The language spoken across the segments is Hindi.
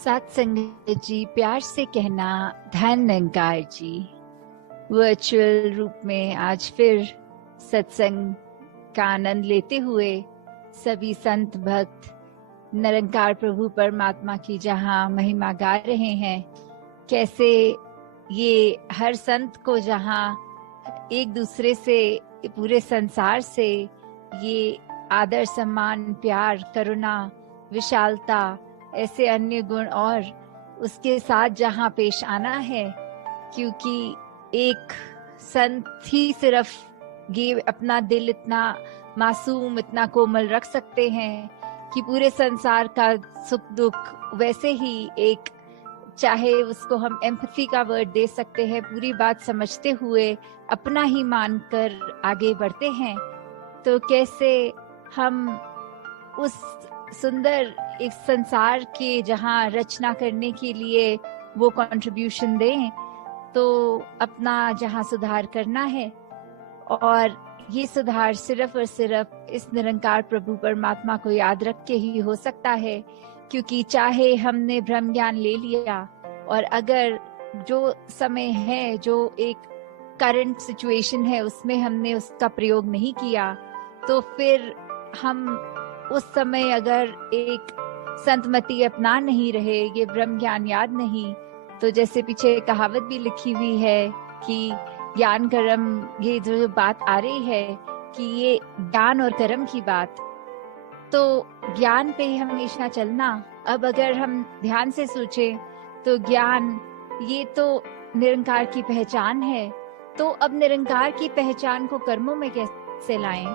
सत्संग जी, प्यार से कहना धन निरंकार जी। वर्चुअल रूप में आज फिर सत्संग का आनंद लेते हुए सभी संत भक्त निरंकार प्रभु परमात्मा की जहाँ महिमा गा रहे हैं, कैसे ये हर संत को जहाँ एक दूसरे से, पूरे संसार से ये आदर, सम्मान, प्यार, करुणा, विशालता, ऐसे अन्य गुण और उसके साथ जहाँ पेश आना है, क्योंकि एक संत ही सिर्फ ये अपना दिल इतना मासूम, इतना कोमल रख सकते हैं कि पूरे संसार का सुख दुख वैसे ही एक, चाहे उसको हम एम्पैथी का वर्ड दे सकते हैं, पूरी बात समझते हुए अपना ही मानकर आगे बढ़ते हैं। तो कैसे हम उस सुंदर एक संसार के जहाँ रचना करने के लिए वो कंट्रीब्यूशन दें, तो अपना जहाँ सुधार करना है, और ये सुधार सिर्फ और सिर्फ इस निरंकार प्रभु परमात्मा को याद रख के ही हो सकता है। क्योंकि चाहे हमने ब्रह्म ज्ञान ले लिया और अगर जो समय है, जो एक करंट सिचुएशन है, उसमें हमने उसका प्रयोग नहीं किया, तो फिर हम उस समय अगर एक संतमति अपना नहीं रहे, ये ब्रह्म ज्ञान याद नहीं, तो जैसे पीछे कहावत भी लिखी हुई है कि ज्ञान कर्म, ये जो बात आ रही है कि ये ज्ञान और कर्म की बात, तो ज्ञान पे ही हमेशा चलना। अब अगर हम ध्यान से सोचें तो ज्ञान ये तो निरंकार की पहचान है, तो अब निरंकार की पहचान को कर्मों में कैसे लाएं?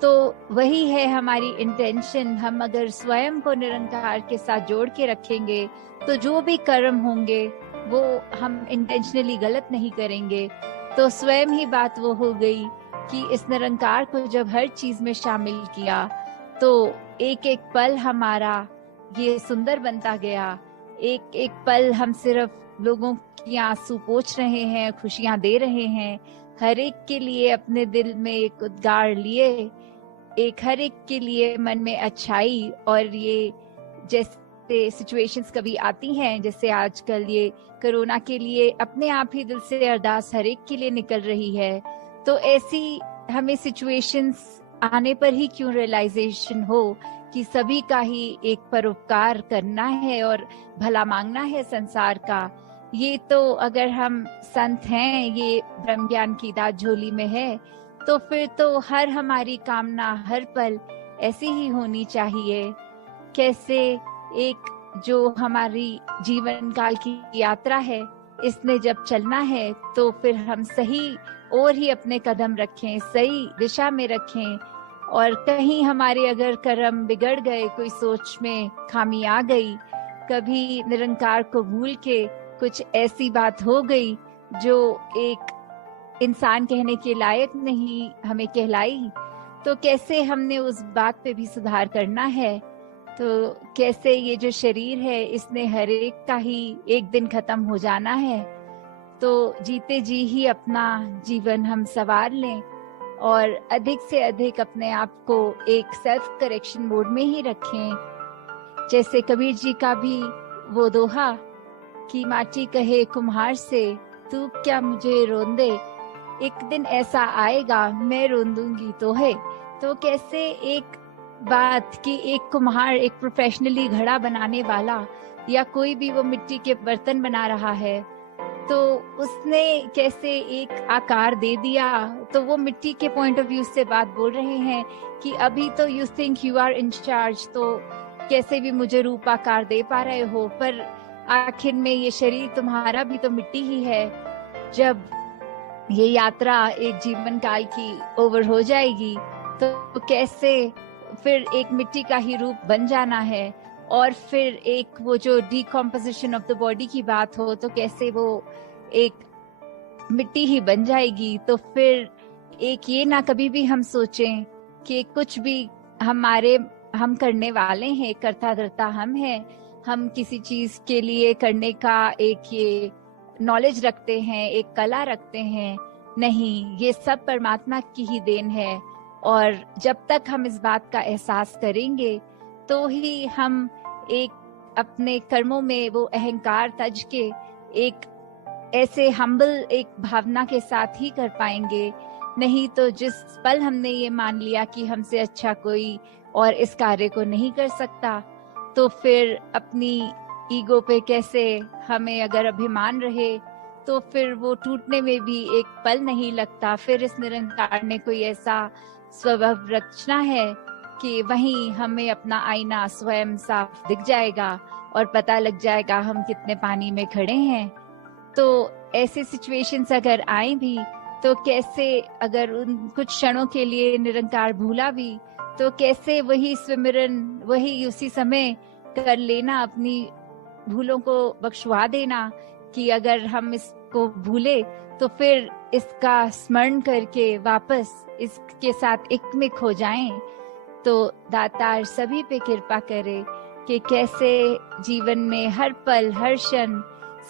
तो वही है हमारी इंटेंशन। हम अगर स्वयं को निरंकार के साथ जोड़ के रखेंगे तो जो भी कर्म होंगे वो हम इंटेंशनली गलत नहीं करेंगे। तो स्वयं ही बात वो हो गई कि इस निरंकार को जब हर चीज में शामिल किया तो एक एक पल हमारा ये सुंदर बनता गया। एक एक पल हम सिर्फ लोगों की आंसू पोंछ रहे हैं, खुशियां दे रहे हैं, हर एक के लिए अपने दिल में एक उद्गार लिए, एक हर एक के लिए मन में अच्छाई। और ये जैसे सिचुएशंस कभी आती हैं, जैसे आजकल ये कोरोना के लिए अपने आप ही दिल से अरदास हर एक के लिए निकल रही है, तो ऐसी हमें सिचुएशंस आने पर ही क्यों रियलाइजेशन हो कि सभी का ही एक परोपकार करना है और भला मांगना है संसार का। ये तो अगर हम संत हैं, ये ब्रह्म ज्ञान की दात झोली में है, तो फिर तो हर हमारी कामना हर पल ऐसी ही होनी चाहिए। कैसे एक जो हमारी जीवन काल की यात्रा है, इसने जब चलना है तो फिर हम सही और ही अपने कदम रखें, सही दिशा में रखें। और कहीं हमारे अगर कर्म बिगड़ गए, कोई सोच में खामी आ गई, कभी निरंकार को भूल के कुछ ऐसी बात हो गई जो एक इंसान कहने के लायक नहीं हमें कहलाई, तो कैसे हमने उस बात पे भी सुधार करना है। तो कैसे ये जो शरीर है, इसने हर एक का ही एक दिन खत्म हो जाना है, तो जीते जी ही अपना जीवन हम संवार लें और अधिक से अधिक अपने आप को एक सेल्फ करेक्शन मोड में ही रखें। जैसे कबीर जी का भी वो दोहा कि माटी कहे कुम्हार से, तू क्या मुझे रोंदे, एक दिन ऐसा आएगा मैं रोंदूंगी तो है। तो कैसे एक बात कि एक कुम्हार, एक प्रोफेशनली घड़ा बनाने वाला या कोई भी वो मिट्टी के बर्तन बना रहा है, तो उसने कैसे एक आकार दे दिया, तो वो मिट्टी के पॉइंट ऑफ व्यू से बात बोल रहे हैं कि अभी तो you think you are in charge, तो कैसे भी मुझे रूप आकार दे पा रहे हो, पर आखिर में ये शरीर तुम्हारा भी तो मिट्टी ही है। जब ये यात्रा एक जीवन काल की ओवर हो जाएगी तो कैसे फिर एक मिट्टी का ही रूप बन जाना है, और फिर एक वो जो डिकम्पोजिशन ऑफ द बॉडी की बात हो, तो कैसे वो एक मिट्टी ही बन जाएगी। तो फिर एक ये ना कभी भी हम सोचें कि कुछ भी हम करने वाले हैं, कर्ता धर्ता हम हैं, हम किसी चीज के लिए करने का एक ये नॉलेज रखते हैं, एक कला रखते हैं। नहीं, ये सब परमात्मा की ही देन है। और जब तक हम इस बात का एहसास करेंगे तो ही हम एक अपने कर्मों में वो अहंकार तज के एक ऐसे हम्बल एक भावना के साथ ही कर पाएंगे। नहीं तो जिस पल हमने ये मान लिया कि हमसे अच्छा कोई और इस कार्य को नहीं कर सकता, तो फिर अपनी ईगो पे कैसे हमें अगर अभिमान रहे तो फिर वो टूटने में भी एक पल नहीं लगता। फिर इस निरंकार ने कोई ऐसा स्वभाव रचना है कि वहीं हमें अपना आईना स्वयं साफ दिख जाएगा और पता लग जाएगा हम कितने पानी में खड़े हैं। तो ऐसे सिचुएशंस अगर आए भी तो कैसे, अगर उन कुछ क्षणों के लिए निरंकार भूला भी तो कैसे वही स्विमिरन वही उसी समय कर लेना, अपनी भूलों को बख्शवा देना कि अगर हम इसको भूले तो फिर इसका स्मरण करके वापस इसके साथ एक में खो जाएं। तो दातार सभी पे कृपा करे कि कैसे जीवन में हर पल हर क्षण,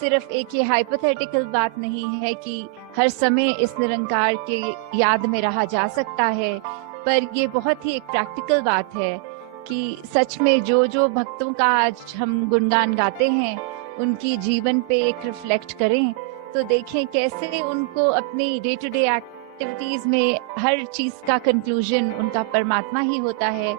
सिर्फ एक ये हाइपोथेटिकल बात नहीं है कि हर समय इस निरंकार के याद में रहा जा सकता है, पर ये बहुत ही एक प्रैक्टिकल बात है कि सच में जो जो भक्तों का आज हम गुणगान गाते हैं उनकी जीवन पे एक रिफ्लेक्ट करें तो देखें कैसे उनको अपनी डे टू डे एक्टिविटीज में हर चीज का कंक्लूजन उनका परमात्मा ही होता है।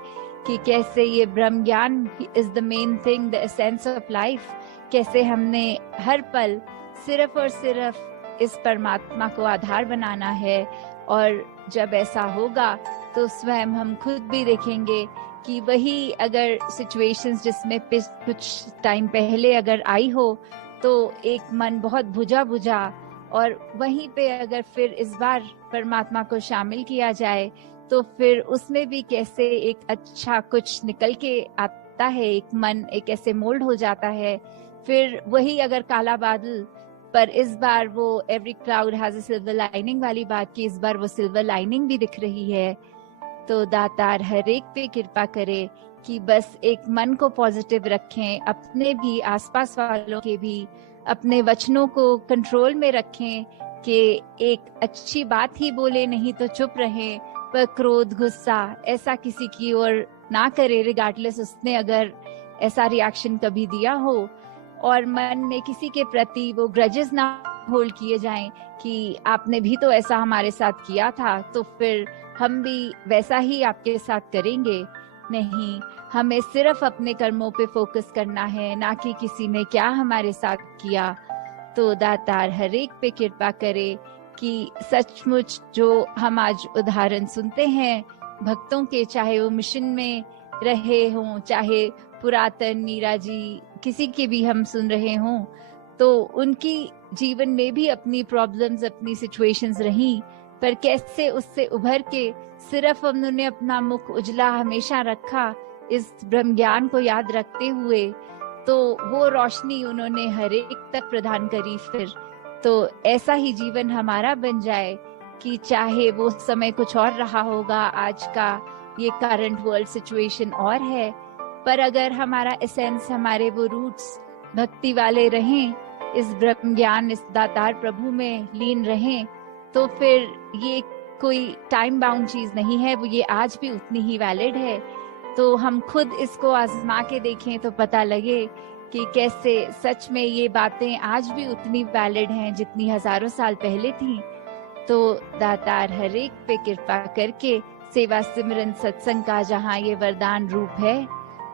कि कैसे ये ब्रह्म ज्ञान is the main thing, the essence of life. कैसे हमने हर पल सिर्फ और सिर्फ इस परमात्मा को आधार बनाना है, और जब ऐसा होगा तो स्वयं हम खुद भी देखेंगे कि वही अगर सिचुएशंस जिसमें कुछ टाइम पहले अगर आई हो तो एक मन बहुत बुझा बुझा, और वहीं पे अगर फिर इस बार परमात्मा को शामिल किया जाए तो फिर उसमें भी कैसे एक अच्छा कुछ निकल के आता है, एक मन एक ऐसे मोल्ड हो जाता है। फिर वही अगर काला बादल, पर इस बार वो every cloud has a silver lining वाली बात की इस बार वो सिल्वर लाइनिंग भी दिख रही है। तो दातार हर एक पे कृपा करे कि बस एक मन को पॉजिटिव रखें, अपने भी आसपास वालों के भी, अपने वचनों को कंट्रोल में रखें कि एक अच्छी बात ही बोले, नहीं तो चुप रहें, पर क्रोध गुस्सा ऐसा किसी की ओर ना करे रिगार्डलेस उसने अगर ऐसा रिएक्शन कभी दिया हो, और मन में किसी के प्रति वो ग्रजेस ना होल्ड किए जाएं कि आपने भी तो ऐसा हमारे साथ किया था तो फिर हम भी वैसा ही आपके साथ करेंगे। नहीं, हमें सिर्फ अपने कर्मों पे फोकस करना है, ना कि किसी ने क्या हमारे साथ किया। तो दातार हर एक पे कृपा करे कि सचमुच जो हम आज उदाहरण सुनते हैं भक्तों के, चाहे वो मिशन में रहे हों, चाहे पुरातन मीरा जी किसी के भी हम सुन रहे हों, तो उनकी जीवन में भी अपनी प्रॉब्लम्स अपनी सिचुएशंस रही, पर कैसे उससे उभर के सिर्फ उन्होंने अपना मुख उजला हमेशा रखा इस ब्रह्म ज्ञान को याद रखते हुए, तो वो रोशनी उन्होंने हर एक तक प्रदान करी। फिर तो ऐसा ही जीवन हमारा बन जाए कि चाहे वो समय कुछ और रहा होगा, आज का ये करंट वर्ल्ड सिचुएशन और है, पर अगर हमारा एसेंस, हमारे वो रूट्स भक्ति वाले रहें, इस ब्रह्म ज्ञान इस दातार प्रभु में लीन रहें, तो फिर ये कोई टाइम बाउंड चीज नहीं है, वो ये आज भी उतनी ही वैलिड है। तो हम खुद इसको आजमा के देखें तो पता लगे कि कैसे सच में ये बातें आज भी उतनी वैलिड हैं जितनी हजारों साल पहले थी। तो दातार हर एक पे कृपा करके सेवा सिमरन सत्संग का जहाँ ये वरदान रूप है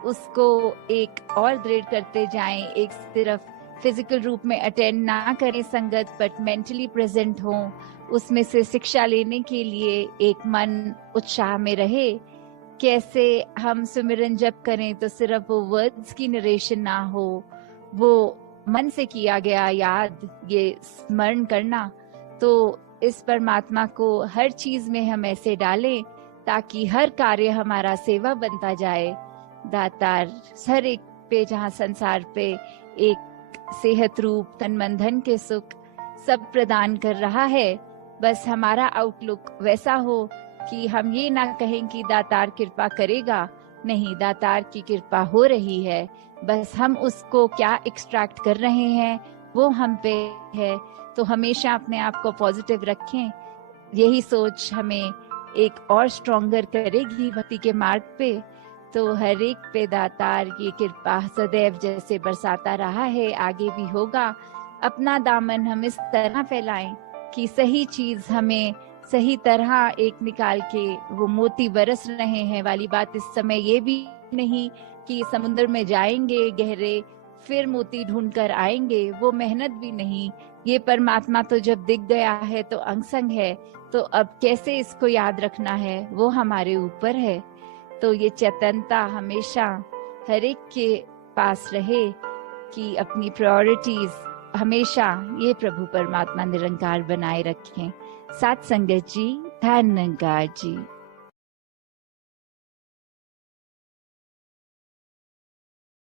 उसको एक और दृढ़ करते जाएं। एक सिर्फ फिजिकल रूप में अटेंड ना करें संगत, बट मेंटली प्रेजेंट हों, उसमें से शिक्षा लेने के लिए एक मन उत्साह में रहे। कैसे हम सुमिरन जप करें तो सिर्फ वो वर्ड्स की नरेशन ना हो, वो मन से किया गया याद, ये स्मरण करना। तो इस परमात्मा को हर चीज में हम ऐसे डालें ताकि हर कार्य हमारा सेवा बनता जाए। दातार हर एक पे जहाँ संसार पे एक सेहत रूप तन मन धन के सुख सब प्रदान कर रहा है, बस हमारा आउटलुक वैसा हो कि हम ये ना कहें कि दातार कृपा करेगा, नहीं, दातार की कृपा हो रही है, बस हम उसको क्या एक्सट्रैक्ट कर रहे हैं वो हम पे है। तो हमेशा अपने आप को पॉजिटिव रखें, यही सोच हमें एक और स्ट्रॉन्गर करेगी भक्ति के मार्ग पे। तो हर एक पे दातार की कृपा सदैव जैसे बरसाता रहा है, आगे भी होगा। अपना दामन हम इस तरह फैलाएं कि सही चीज हमें सही तरह एक निकाल के वो मोती बरस रहे हैं वाली बात इस समय ये भी नहीं कि समुद्र में जाएंगे गहरे फिर मोती ढूंढ कर आएंगे, वो मेहनत भी नहीं। ये परमात्मा तो जब दिख गया है तो अंग संग है, तो अब कैसे इसको याद रखना है वो हमारे ऊपर है। तो ये चेतनता हमेशा हर एक के पास रहे कि अपनी प्रायोरिटीज हमेशा ये प्रभु परमात्मा निरंकार बनाए रखें। साथ संगत जी, धन निरंकार जी।